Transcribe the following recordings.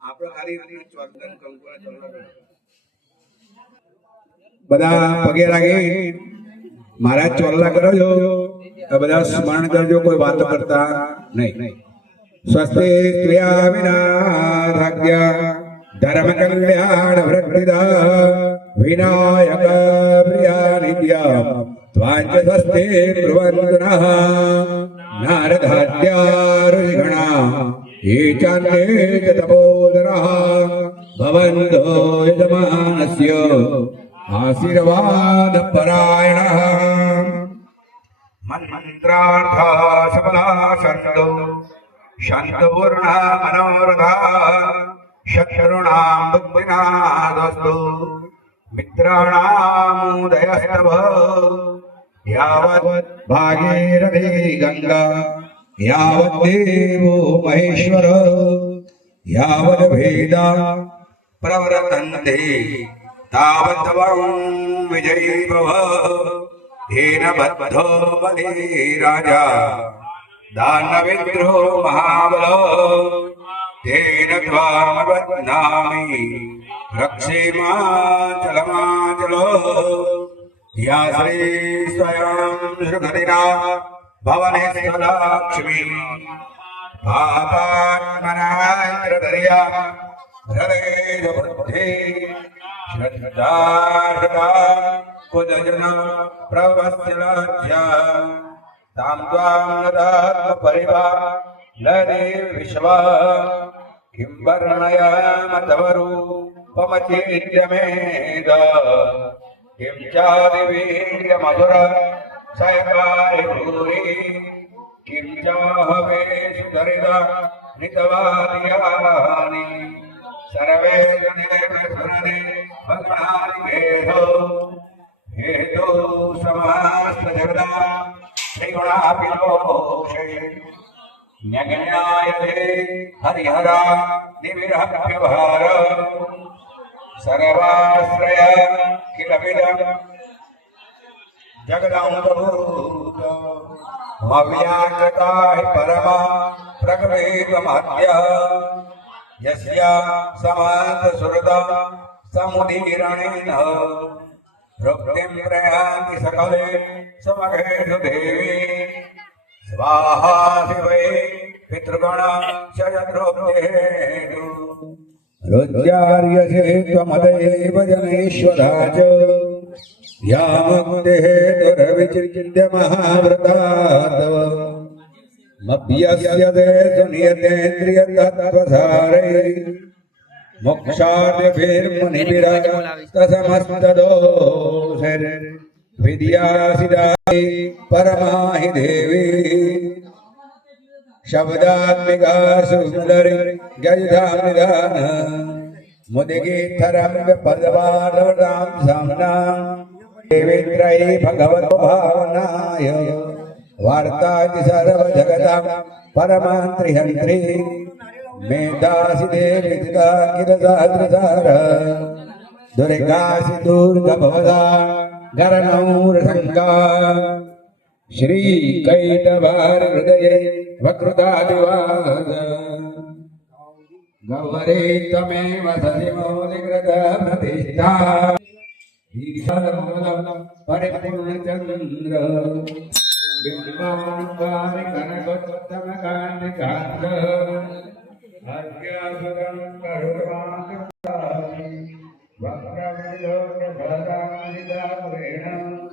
આપણે ખાલી ચોદન કંકુના ચોલવા કરે. બધા પગે લાગી મહારાજ ચોલ્લા કરો છો આ બધા સ્મરણ કરજો કોઈ વાતો કરતા નહીં સ્વસ્તિ ત્વયા વિનાભાગ્ય ધર્મ કલ્યાણ વૃદ્ધિદા વિનાયક પ્રિયા નિત્ય ત્વાંચ સ્વસ્તિ બ્રુવન્તુનઃ नारद्यारेणा ये चेदरराः भवन् भवन्तो यजमानस्य आशीर्वादपरायणः। मन्मन्त्रार्था सफला शाश्व शपूर्णा मनोरथा शक्षुरुणाम् दुग्ना दोषु मित्राणामुदय यावत् भागीरथी गङ्गा यावद्देवो महेश्वर यावद्भेदा प्रवर्तन्ते। तावद्वं विजयी भव बद्धो बली राजा। दानवेन्द्रो महाबलो, तेन त्वामवध्नामि रक्षेमाचलमाचलो या श्री स्वयं श्रुगतिना भवने लक्ष्मी पापात्मनान्द्रदर्या हृदय बुद्धि श्रद्धा हृदा कुजन प्रवत्सलाज्या तां त्वां नदात्म लरे विश्वा। किं वर्णयाम కించాదివీర్యమధుర సయకారి భూరి కించాహవేషు దరిద నితవాదియాని సర్వేజనే భగ్నాది భేదో హేతో సమాస్తజగద శ్రీగుణాభిలోషే న్యగన్యాయతే హరిహర నివిరహ్యభార सर्वाश्रय किलविदम् जगदम्बभूत अव्याकृता हि परमा प्रगवेदमाद्य यस्या समान्तसुरता समुदीरणेन रुक्तिं सकले समघेषु देवी स्वाहा शिवै पितृगण शयद्रोहेषु रुच्यार्यसे त्वमदैव जनेश्वरा च या मुक्तिः दुर्विचिन्त्य महाव्रता तव मभ्यस्य ते सुनियतेन्द्रियतत्त्वसारे। मोक्षाद्यभिर्मुनिभिरस्तसमस्तदोषैर् विद्यासिदाय परमाहि देवी। शब्दात्मिका साम्ना। देवीत्रयी भगवतो भावनाय। वार्ताति सर्वजगतां परमान्त्रिहन्त्री मेधासि देवी चिता किरसादृसार दुर्गासि दुर्गभवदा गरणौरसङ्गा श्रीकैटभार हृदये वक्रतादिवाद गौरे त्वमेव सतिमौलिकृत प्रतिष्ठा ईश्वरमूलं परिपूर्णचन्द्र। बिम्बाङ्गारि कनकोत्तमकान्तिकान्त अज्ञापदं करुणादिकारि वक्रविलोकभरानिदारेण તમે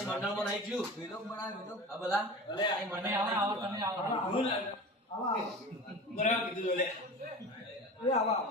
મંડળમાં નાખી ગયું વિલોક બનાવ્યો આ બધા ભલે. આ મને આવો આવો તમે આવો ભૂલ. બરાબર કીધું લે